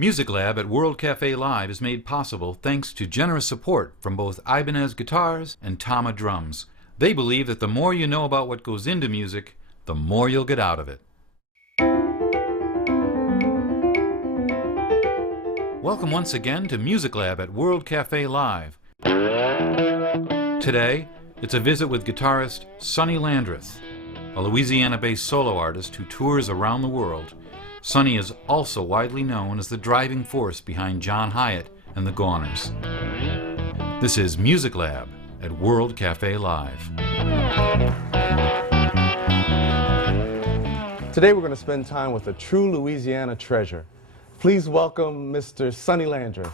MUSICLAB at World Cafe Live is made possible thanks to generous support from both Ibanez Guitars and Tama Drums. They believe that the more you know about what goes into music, the more you'll get out of it. Welcome once again to MUSICLAB at World Cafe Live. Today, it's a visit with guitarist Sonny Landreth, a Louisiana-based solo artist who tours around the world. Sonny is also widely known as the driving force behind John Hyatt and the Goners. This is MUSICLAB at World Cafe Live. Today we're going to spend time with a true Louisiana treasure. Please welcome Mr. Sonny Landreth.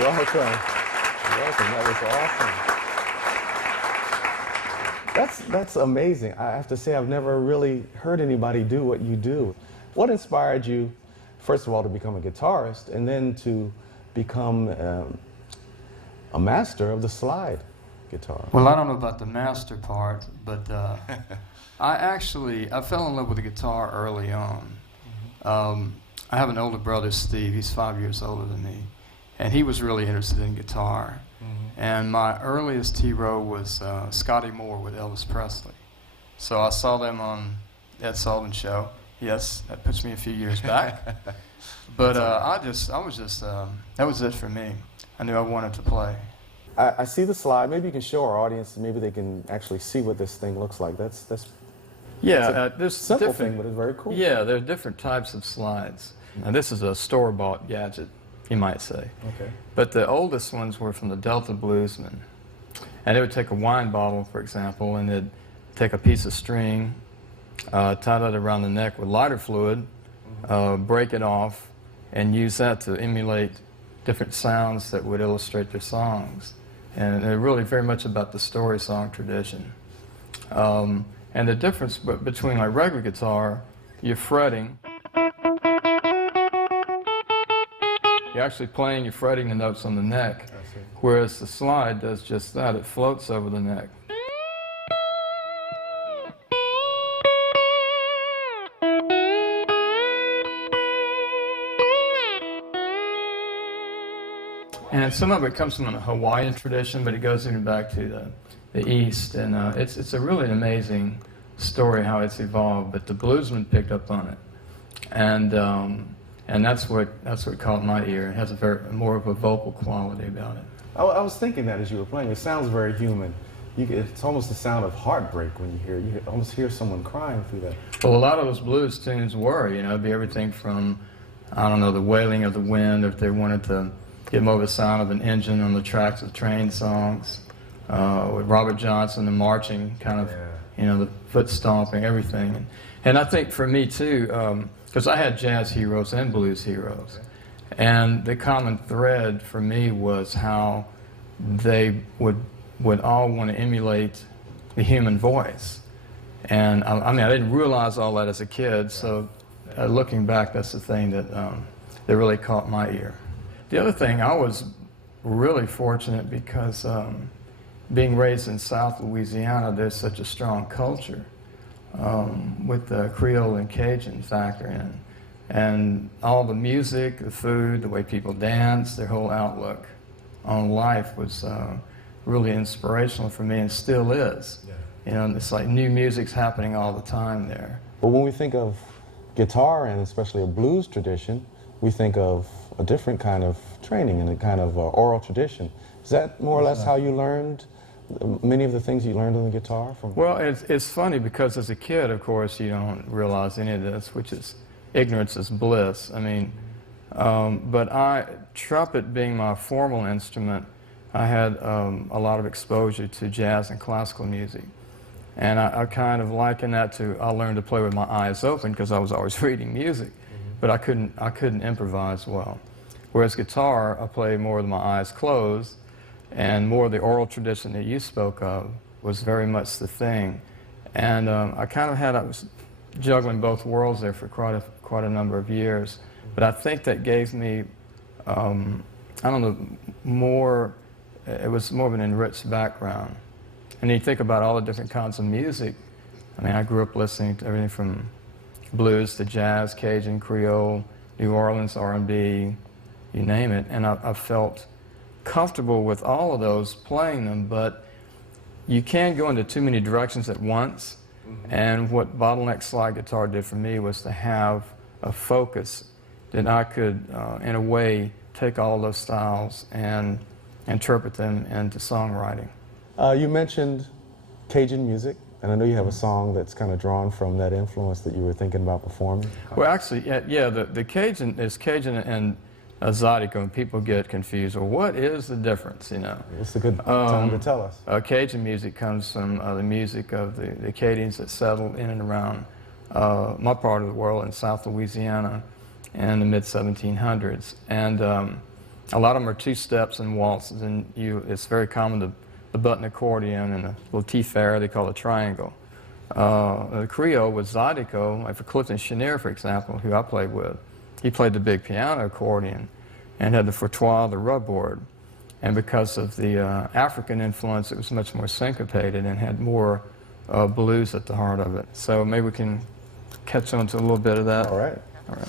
Welcome. That was awesome. That's amazing. I have to say I've never really heard anybody do what you do. What inspired you, first of all, to become a guitarist and then to become a master of the slide guitar? Well, I don't know about the master part, but I fell in love with the guitar early on. I have an older brother, Steve. He's 5 years older than me, and he was really interested in guitar. And my earliest hero was Scotty Moore with Elvis Presley. So I saw them on Ed Sullivan Show. Yes, that puts me a few years back. But that was it for me. I knew I wanted to play. I see the slide. Maybe you can show our audience. Maybe they can actually see what this thing looks like. That's yeah, there's simple thing, but it's very cool. Yeah, there are different types of slides. Now, this is a store-bought gadget, you might say. Okay. But the oldest ones were from the Delta Bluesmen. And they would take a wine bottle, for example, and they'd take a piece of string, tie that around the neck with lighter fluid, break it off, and use that to emulate different sounds that would illustrate their songs. And they're really very much about the story song tradition. And the difference between like regular guitar, you're fretting. You're actually playing, you're fretting the notes on the neck, whereas the slide does just that. It floats over the neck. And some of it comes from the Hawaiian tradition, but it goes even back to the East. And it's a really amazing story how it's evolved, but the bluesmen picked up on it. And that's what caught my ear. It has more of a vocal quality about it. I was thinking that as you were playing. It sounds very human. It's almost the sound of heartbreak when you hear it. You almost hear someone crying through that. Well, a lot of those blues tunes were, it'd be everything from, I don't know, the wailing of the wind, if they wanted to get more of the sound of an engine on the tracks of train songs. With Robert Johnson, the marching kind of, the foot stomping, everything. And I think for me too, because I had jazz heroes and blues heroes. And the common thread for me was how they would all want to emulate the human voice. And I didn't realize all that as a kid, so looking back, that's the thing that really caught my ear. The other thing, I was really fortunate because being raised in South Louisiana, there's such a strong culture. With the Creole and Cajun factor in. And all the music, the food, the way people dance, their whole outlook on life was really inspirational for me and still is. It's like new music's happening all the time there. But when we think of guitar, and especially a blues tradition, we think of a different kind of training and a kind of oral tradition. Is that more or less how you learned many of the things you learned on the guitar? Well, it's funny because as a kid, of course, you don't realize any of this, which is ignorance is bliss. I mean, but trumpet being my formal instrument, I had a lot of exposure to jazz and classical music. And I kind of liken that to, I learned to play with my eyes open because I was always reading music, but I couldn't improvise well. Whereas guitar, I played more with my eyes closed, and more of the oral tradition that you spoke of was very much the thing. And I was juggling both worlds there for quite a number of years. But I think that gave me, I don't know, it was more of an enriched background. And you think about all the different kinds of music. I mean, I grew up listening to everything from blues to jazz, Cajun, Creole, New Orleans, R&B, you name it. And I felt comfortable with all of those, playing them, but you can't go into too many directions at once. And what Bottleneck Slide Guitar did for me was to have a focus that I could, in a way, take all those styles and interpret them into songwriting. You mentioned Cajun music, and I know you have a song that's kind of drawn from that influence that you were thinking about performing. Well, actually, yeah, the Cajun is Cajun and Zydeco, and people get confused. Well, what is the difference, you know? It's a good time to tell us. Cajun music comes from the music of the Acadians that settled in and around my part of the world in South Louisiana in the mid-1700s. And a lot of them are two steps and waltzes, and it's very common the button accordion and a little T-fare they call a triangle. The Creole with Zydeco, like for Clifton Chenier, for example, who I played with, he played the big piano accordion and had the frottoir, the rubboard. And because of the African influence, it was much more syncopated and had more blues at the heart of it. So maybe we can catch on to a little bit of that. All right. All right.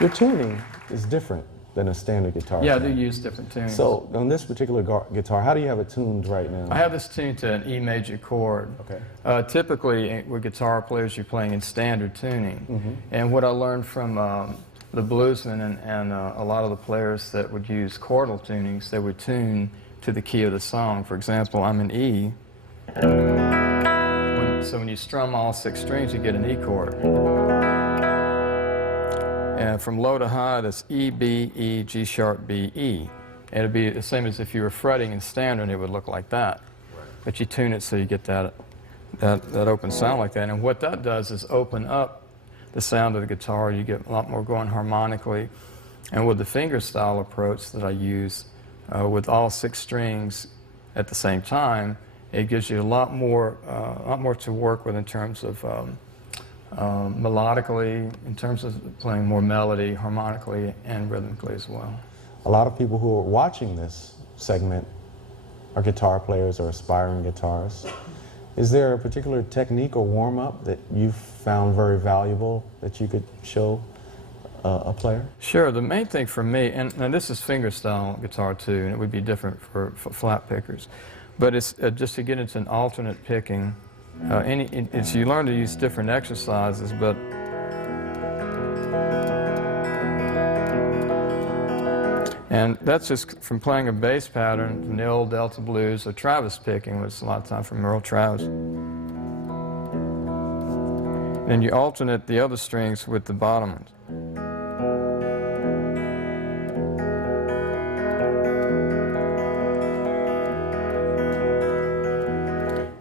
Your tuning is different than a standard guitar. Yeah, they use different tunes. So on this particular guitar, how do you have it tuned right now? I have this tuned to an E major chord. Okay. Typically, with guitar players, you're playing in standard tuning. And what I learned from the bluesmen and a lot of the players that would use chordal tunings, they would tune to the key of the song. For example, I'm in E. So when you strum all 6 strings, you get an E chord. And from low to high, that's E, B, E, G sharp, B, E. And it'd be the same as if you were fretting in standard, it would look like that. Right. But you tune it so you get that open sound like that. And what that does is open up the sound of the guitar. You get a lot more going harmonically. And with the fingerstyle approach that I use, with all 6 strings at the same time, it gives you a lot more to work with in terms of melodically, in terms of playing more melody, harmonically, and rhythmically as well. A lot of people who are watching this segment are guitar players or aspiring guitarists. Is there a particular technique or warm-up that you've found very valuable that you could show a player? Sure. The main thing for me, and this is fingerstyle guitar too, and it would be different for flat pickers, but it's just to get into an alternate picking. You learn to use different exercises, but and that's just from playing a bass pattern from the old Delta blues or Travis picking, which is a lot of time from Earl Travis. And you alternate the other strings with the bottom ones.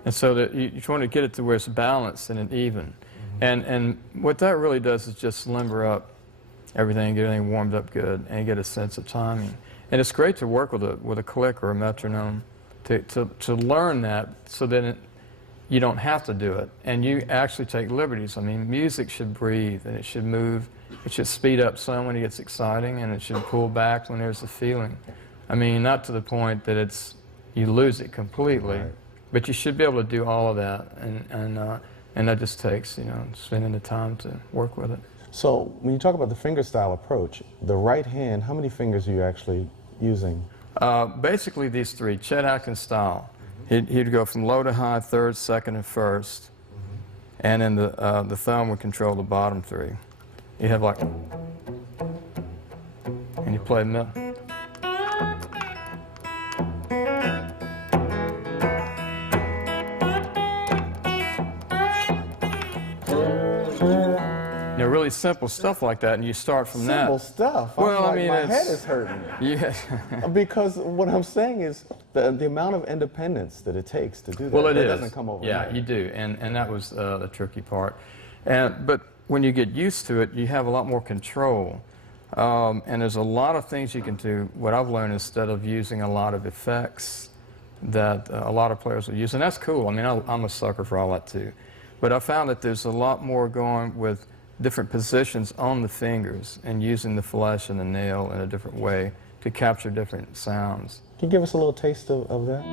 And so that you want to get it to where it's balanced and even. And what that really does is just limber up everything, get everything warmed up good, and get a sense of timing. And it's great to work with a click or a metronome to learn that, so that you don't have to do it, and you actually take liberties. I mean, music should breathe, and it should move. It should speed up some when it gets exciting, and it should pull back when there's a feeling. I mean, not to the point that you lose it completely. Right. But you should be able to do all of that, and that just takes, spending the time to work with it. So when you talk about the fingerstyle approach, the right hand, how many fingers are you actually using? Basically these 3, Chet Atkins style. He'd go from low to high, 3rd, 2nd, and 1st, and then the thumb would control the bottom 3. You have like, and you play middle. Really simple stuff like that, and you start from that. Simple stuff? Well, I mean, my head is hurting. Yeah. Because what I'm saying is the amount of independence that it takes to do that. Well, it doesn't come overnight. Yeah, you do, and that was the tricky part. But when you get used to it, you have a lot more control. And there's a lot of things you can do. What I've learned, instead of using a lot of effects that a lot of players will use, and that's cool. I mean, I'm a sucker for all that too. But I found that there's a lot more going with different positions on the fingers and using the flesh and the nail in a different way to capture different sounds. Can you give us a little taste of that?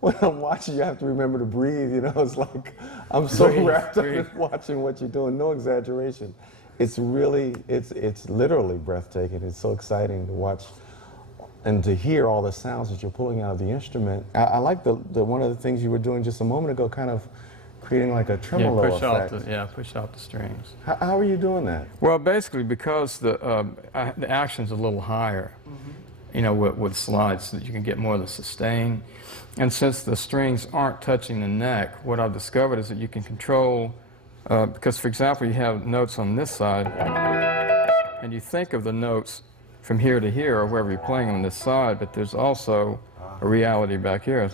When I'm watching, you have to remember to breathe, you know, it's like, I'm so wrapped up in watching what you're doing, no exaggeration. It's really, it's literally breathtaking. It's so exciting to watch and to hear all the sounds that you're pulling out of the instrument. I like the one of the things you were doing just a moment ago, kind of creating like a tremolo effect. Push out the strings. How are you doing that? Well, basically because the action's a little higher, you know, with slides, so that you can get more of the sustain. And since the strings aren't touching the neck, what I've discovered is that you can control, because for example, you have notes on this side, and you think of the notes from here to here, or wherever you're playing on this side, but there's also a reality back here.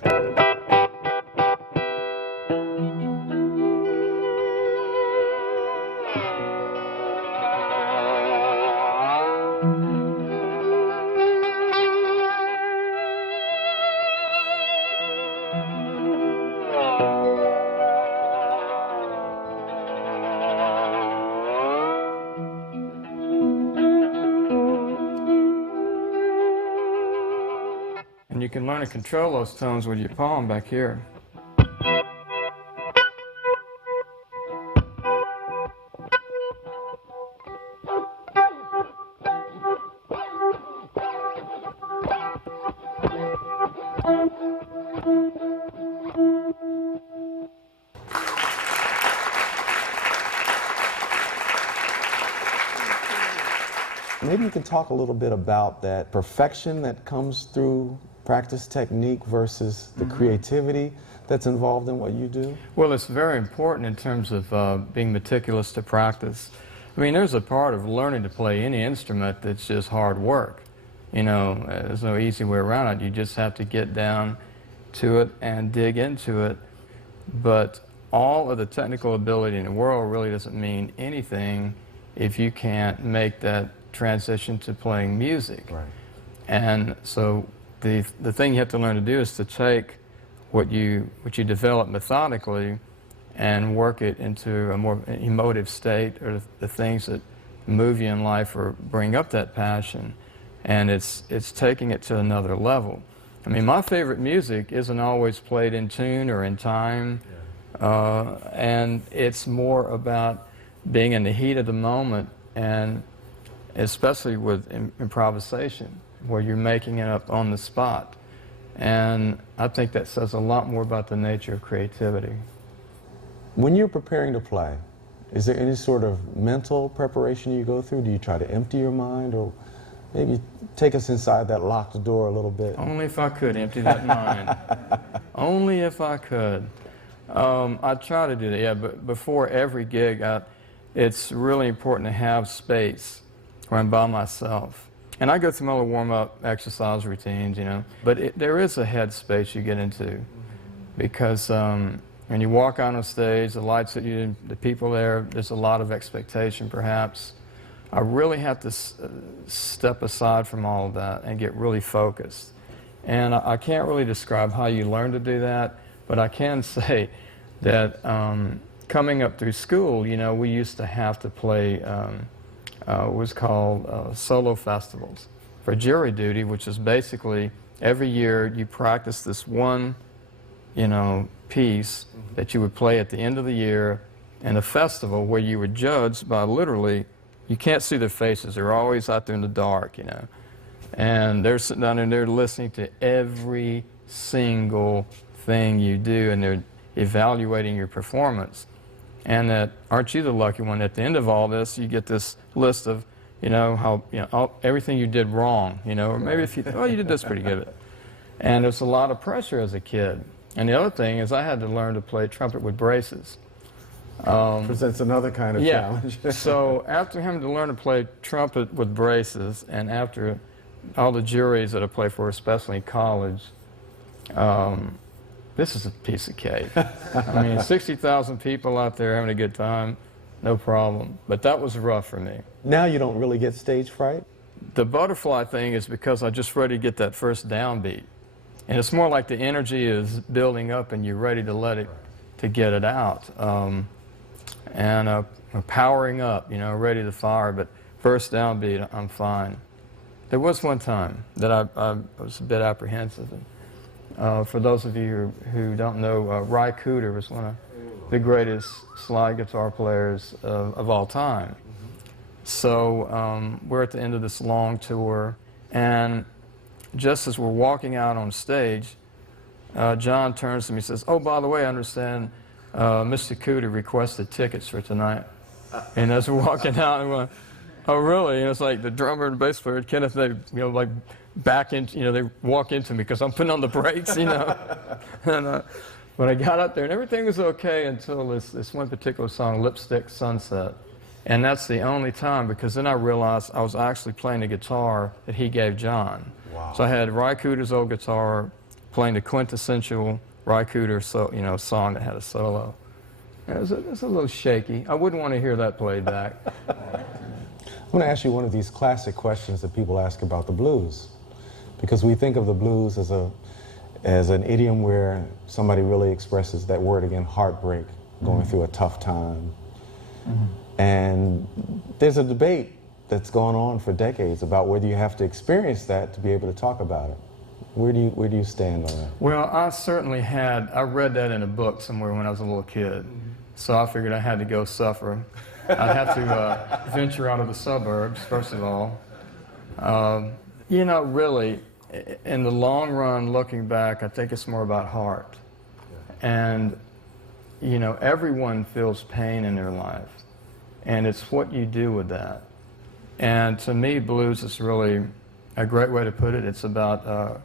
And you can learn to control those tones with your palm back here. Maybe you can talk a little bit about that perfection that comes through practice technique versus the creativity that's involved in what you do? Well, it's very important in terms of being meticulous to practice. I mean, there's a part of learning to play any instrument that's just hard work. You know, there's no easy way around it. You just have to get down to it and dig into it. But all of the technical ability in the world really doesn't mean anything if you can't make that transition to playing music. Right. And so the thing you have to learn to do is to take what you develop methodically and work it into a more emotive state, or the things that move you in life or bring up that passion. And it's taking it to another level. I mean, my favorite music isn't always played in tune or in time. And it's more about being in the heat of the moment, and especially with improvisation, where you're making it up on the spot. And I think that says a lot more about the nature of creativity. When you're preparing to play, is there any sort of mental preparation you go through? Do you try to empty your mind, or maybe take us inside that locked door a little bit? Only if I could empty that mind. Only if I could. I try to do that, yeah, but before every gig, it's really important to have space where I'm by myself. And I go through my little warm-up exercise routines, you know, but there is a head space you get into, because when you walk out on stage, the lights at you, the people there's a lot of expectation perhaps. I really have to step aside from all of that and get really focused. And I can't really describe how you learn to do that, but I can say that coming up through school, you know, we used to have to play what was called solo festivals for jury duty, which is basically every year you practice this one, you know, piece that you would play at the end of the year in a festival where you were judged by literally, you can't see their faces, they're always out there in the dark, you know, and they're sitting down and they're listening to every single thing you do, and they're evaluating your performance. And that, aren't you the lucky one, at the end of all this you get this list of, you know, how, you know, everything you did wrong, you know, or maybe if you, oh, you did this pretty good. And there's a lot of pressure as a kid. And the other thing is I had to learn to play trumpet with braces. Presents another kind of challenge. So after having to learn to play trumpet with braces, and after all the juries that I play for, especially in college, this is a piece of cake. I mean, 60,000 people out there having a good time, no problem. But that was rough for me. Now you don't really get stage fright? The butterfly thing is because I'm just ready to get that first downbeat. And it's more like the energy is building up and you're ready to let it, to get it out. And powering up, you know, ready to fire, but first downbeat, I'm fine. There was one time that I was a bit apprehensive. For those of you who don't know, Ry Cooder was one of the greatest slide guitar players of all time. So we're at the end of this long tour, and just as we're walking out on stage, John turns to me and says, "Oh, by the way, I understand Mr. Cooder requested tickets for tonight." And as we're walking out, I'm going, "Oh, really?" And it's like the drummer and bass player, Kenneth, they, you know, like back into, you know, they walk into me because I'm putting on the brakes, you know. And when I got up there, and everything was okay until this one particular song, Lipstick Sunset. And that's the only time, because then I realized I was actually playing the guitar that he gave John. Wow. So I had Ry Cooder's old guitar playing the quintessential Ry Cooder, you know, song that had a solo. It was a little shaky. I wouldn't want to hear that played back. I'm going to ask you one of these classic questions that people ask about the blues, because we think of the blues as an idiom where somebody really expresses that word again, heartbreak, going through a tough time. And there's a debate that's gone on for decades about whether you have to experience that to be able to talk about it. Where do you stand on that? Well, I read that in a book somewhere when I was a little kid. So I figured I had to go suffer. I'd have to venture out of the suburbs, first of all. You know, really, in the long run, looking back, I think it's more about heart. And, you know, everyone feels pain in their life. And it's what you do with that. And to me, blues is really a great way to put it. It's about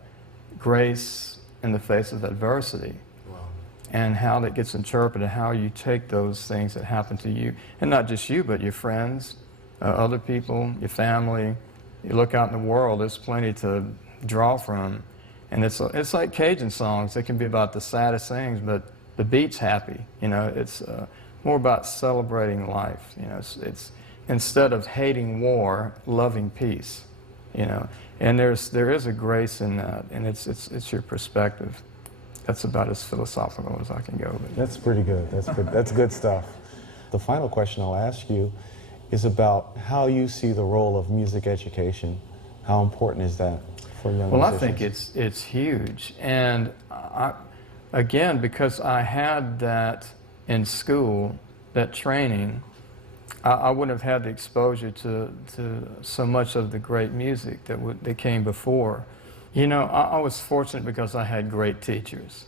grace in the face of adversity. Wow. And how that gets interpreted, how you take those things that happen to you, and not just you, but your friends, other people, your family. You look out in the world, there's plenty to draw from. And it's like Cajun songs. They can be about the saddest things, but the beat's happy. You know, it's more about celebrating life. You know, it's instead of hating war, loving peace. You know, and there is a grace in that, and it's your perspective. That's about as philosophical as I can go. That's pretty good. That's good stuff. The final question I'll ask you is about how you see the role of music education. How important is that for young musicians? Well, I think it's huge, and again, because I had that in school, that training, I wouldn't have had the exposure to so much of the great music that came before. You know, I was fortunate because I had great teachers.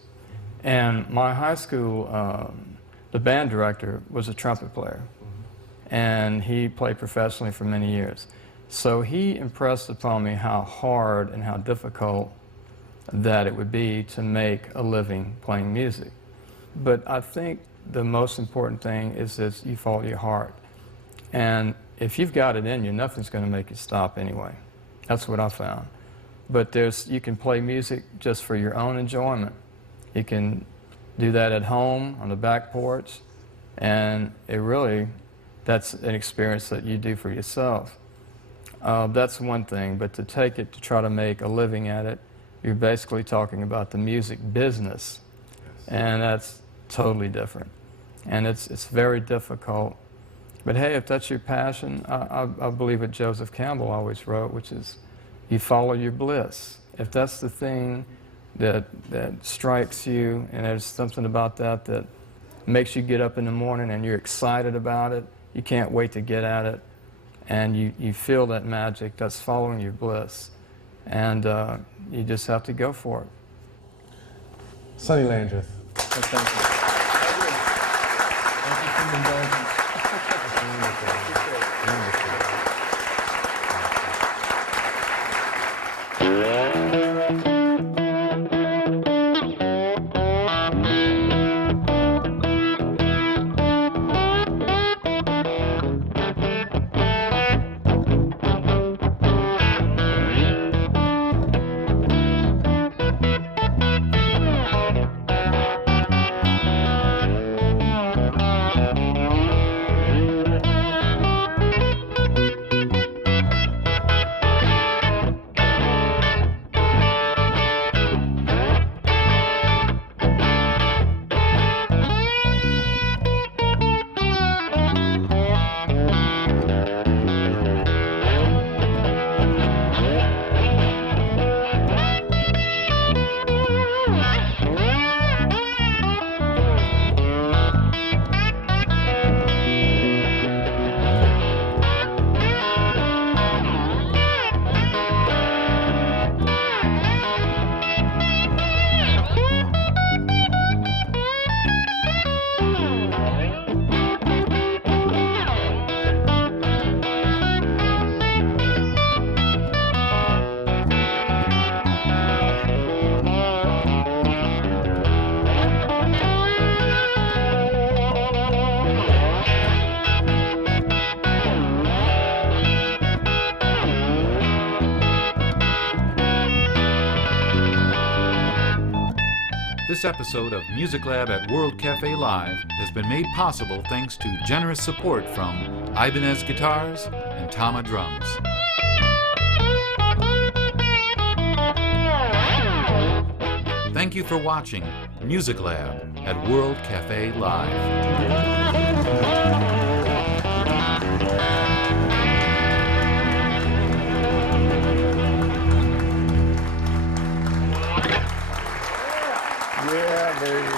And my high school, the band director was a trumpet player. And he played professionally for many years. So he impressed upon me how hard and how difficult that it would be to make a living playing music. But I think the most important thing is that you follow your heart. And if you've got it in you, nothing's going to make you stop anyway. That's what I found. But you can play music just for your own enjoyment. You can do that at home, on the back porch, and that's an experience that you do for yourself. That's one thing, but to take it to try to make a living at it, you're basically talking about the music business, and that's totally different. And it's very difficult. But hey, if that's your passion, I believe what Joseph Campbell always wrote, which is, you follow your bliss. If that's the thing that strikes you, and there's something about that makes you get up in the morning and you're excited about it, you can't wait to get at it, and you feel that magic, that's following your bliss. And you just have to go for it. Sonny Landreth. Thank you. Thank you for the indulgence. This episode of MUSICLAB at World Cafe Live has been made possible thanks to generous support from Ibanez Guitars and Tama Drums. Thank you for watching MUSICLAB at World Cafe Live. Yeah, baby.